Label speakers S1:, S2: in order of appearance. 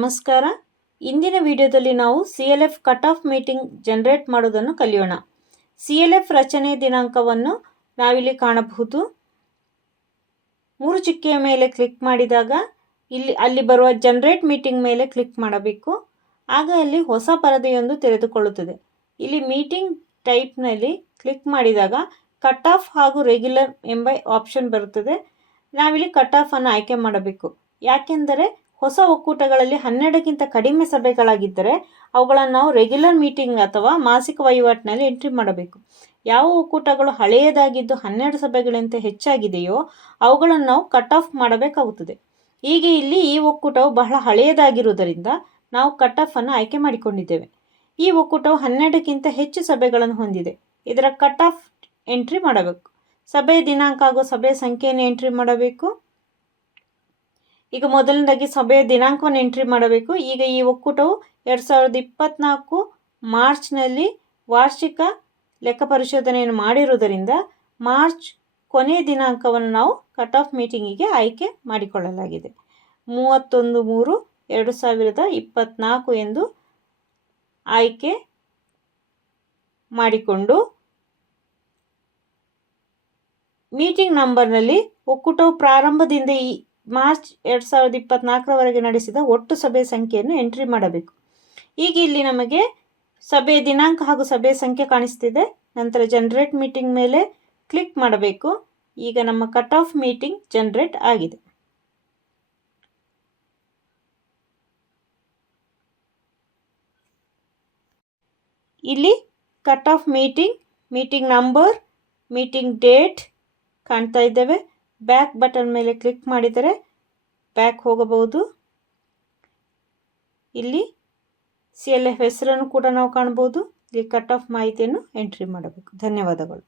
S1: ನಮಸ್ಕಾರ. ಇಂದಿನ ವಿಡಿಯೋದಲ್ಲಿ ನಾವು C L F cut off meeting generate ಮಾಡೋದನ್ನು ಕಲಿಯೋಣ. ಸಿ ಎಲ್ ಎಫ್ ರಚನೆ ದಿನಾಂಕವನ್ನು ನಾವಿಲ್ಲಿ ಕಾಣಬಹುದು. ಮೂರು ಚುಕ್ಕೆಯ ಮೇಲೆ ಕ್ಲಿಕ್ ಮಾಡಿದಾಗ ಇಲ್ಲಿ, ಅಲ್ಲಿ ಬರುವ ಜನರೇಟ್ ಮೀಟಿಂಗ್ ಮೇಲೆ ಕ್ಲಿಕ್ ಮಾಡಬೇಕು. ಆಗ ಅಲ್ಲಿ ಹೊಸ ಪರದೆಯೊಂದು ತೆರೆದುಕೊಳ್ಳುತ್ತದೆ. ಇಲ್ಲಿ ಮೀಟಿಂಗ್ ಟೈಪ್ನಲ್ಲಿ ಕ್ಲಿಕ್ ಮಾಡಿದಾಗ ಕಟ್ ಆಫ್ ಹಾಗೂ ರೆಗ್ಯುಲರ್ ಎಂಬ ಆಪ್ಷನ್ ಬರುತ್ತದೆ. ನಾವಿಲ್ಲಿ ಕಟ್ ಆಫನ್ನು ಆಯ್ಕೆ ಮಾಡಬೇಕು. ಯಾಕೆಂದರೆ ಹೊಸ ಒಕ್ಕೂಟಗಳಲ್ಲಿ ಹನ್ನೆರಡಕ್ಕಿಂತ ಕಡಿಮೆ ಸಭೆಗಳಾಗಿದ್ದರೆ ಅವುಗಳನ್ನು ನಾವು ರೆಗ್ಯುಲರ್ ಮೀಟಿಂಗ್ ಅಥವಾ ಮಾಸಿಕ ವಹಿವಾಟಿನಲ್ಲಿ ಎಂಟ್ರಿ ಮಾಡಬೇಕು. ಯಾವ ಒಕ್ಕೂಟಗಳು ಹಳೆಯದಾಗಿದ್ದು ಹನ್ನೆರಡು ಸಭೆಗಳಿಂದ ಹೆಚ್ಚಾಗಿದೆಯೋ ಅವುಗಳನ್ನು ನಾವು ಕಟ್ ಆಫ್ ಮಾಡಬೇಕಾಗುತ್ತದೆ. ಹೀಗೆ ಇಲ್ಲಿ ಈ ಒಕ್ಕೂಟವು ಬಹಳ ಹಳೆಯದಾಗಿರುವುದರಿಂದ ನಾವು ಕಟ್ ಆಫ್ ಅನ್ನು ಆಯ್ಕೆ ಮಾಡಿಕೊಂಡಿದ್ದೇವೆ. ಈ ಒಕ್ಕೂಟವು ಹನ್ನೆರಡಕ್ಕಿಂತ ಹೆಚ್ಚು ಸಭೆಗಳನ್ನು ಹೊಂದಿದೆ. ಇದರ ಕಟ್ ಆಫ್ ಎಂಟ್ರಿ ಮಾಡಬೇಕು. ಸಭೆಯ ದಿನಾಂಕ ಹಾಗೂ ಸಭೆಯ ಸಂಖ್ಯೆಯನ್ನು ಎಂಟ್ರಿ ಮಾಡಬೇಕು. ಈಗ ಮೊದಲನೇದಾಗಿ ಸಭೆಯ ದಿನಾಂಕವನ್ನು ಎಂಟ್ರಿ ಮಾಡಬೇಕು. ಈಗ ಈ ಒಕ್ಕೂಟವು ಎರಡು ಸಾವಿರದ ಇಪ್ಪತ್ನಾಲ್ಕು ಮಾರ್ಚ್ನಲ್ಲಿ ವಾರ್ಷಿಕ ಲೆಕ್ಕ ಪರಿಶೋಧನೆಯನ್ನು ಮಾಡಿರುವುದರಿಂದ ಮಾರ್ಚ್ ಕೊನೆಯ ದಿನಾಂಕವನ್ನು ನಾವು ಕಟ್ ಆಫ್ ಮೀಟಿಂಗಿಗೆ ಆಯ್ಕೆ ಮಾಡಿಕೊಳ್ಳಲಾಗಿದೆ. ಮೂವತ್ತೊಂದು ಮೂರು ಎರಡು ಸಾವಿರದ ಇಪ್ಪತ್ತ್ನಾಲ್ಕು ಎಂದು ಆಯ್ಕೆ ಮಾಡಿಕೊಂಡು ಮೀಟಿಂಗ್ ನಂಬರ್ನಲ್ಲಿ ಒಕ್ಕೂಟವು ಪ್ರಾರಂಭದಿಂದ ಈ ಮಾರ್ಚ್ ಎರಡು ಸಾವಿರದ ಇಪ್ಪತ್ನಾಲ್ಕರವರೆಗೆ ನಡೆಸಿದ ಒಟ್ಟು ಸಭೆ ಸಂಖ್ಯೆಯನ್ನು ಎಂಟ್ರಿ ಮಾಡಬೇಕು. ಈಗ ಇಲ್ಲಿ ನಮಗೆ ಸಭೆ ದಿನಾಂಕ ಹಾಗೂ ಸಭೆ ಸಂಖ್ಯೆ ಕಾಣಿಸ್ತಿದೆ. ನಂತರ ಜನರೇಟ್ ಮೀಟಿಂಗ್ ಮೇಲೆ ಕ್ಲಿಕ್ ಮಾಡಬೇಕು. ಈಗ ನಮ್ಮ ಕಟ್ ಆಫ್ ಮೀಟಿಂಗ್ ಜನರೇಟ್ ಆಗಿದೆ. ಇಲ್ಲಿ cut off meeting meeting number meeting date ಕಾಣ್ತಾ ಇದ್ದೇವೆ. ಬ್ಯಾಕ್ ಬಟನ್ ಮೇಲೆ ಕ್ಲಿಕ್ ಮಾಡಿದರೆ ಬ್ಯಾಕ್ ಹೋಗಬಹುದು. ಇಲ್ಲಿ ಸಿ ಎಲ್ ಎಫ್ ಹೆಸರನ್ನು ಕೂಡ ನಾವು ಕಾಣ್ಬೋದು ಇಲ್ಲಿ ಕಟ್ ಆಫ್ ಮಾಹಿತಿಯನ್ನು ಎಂಟ್ರಿ ಮಾಡಬೇಕು. ಧನ್ಯವಾದಗಳು.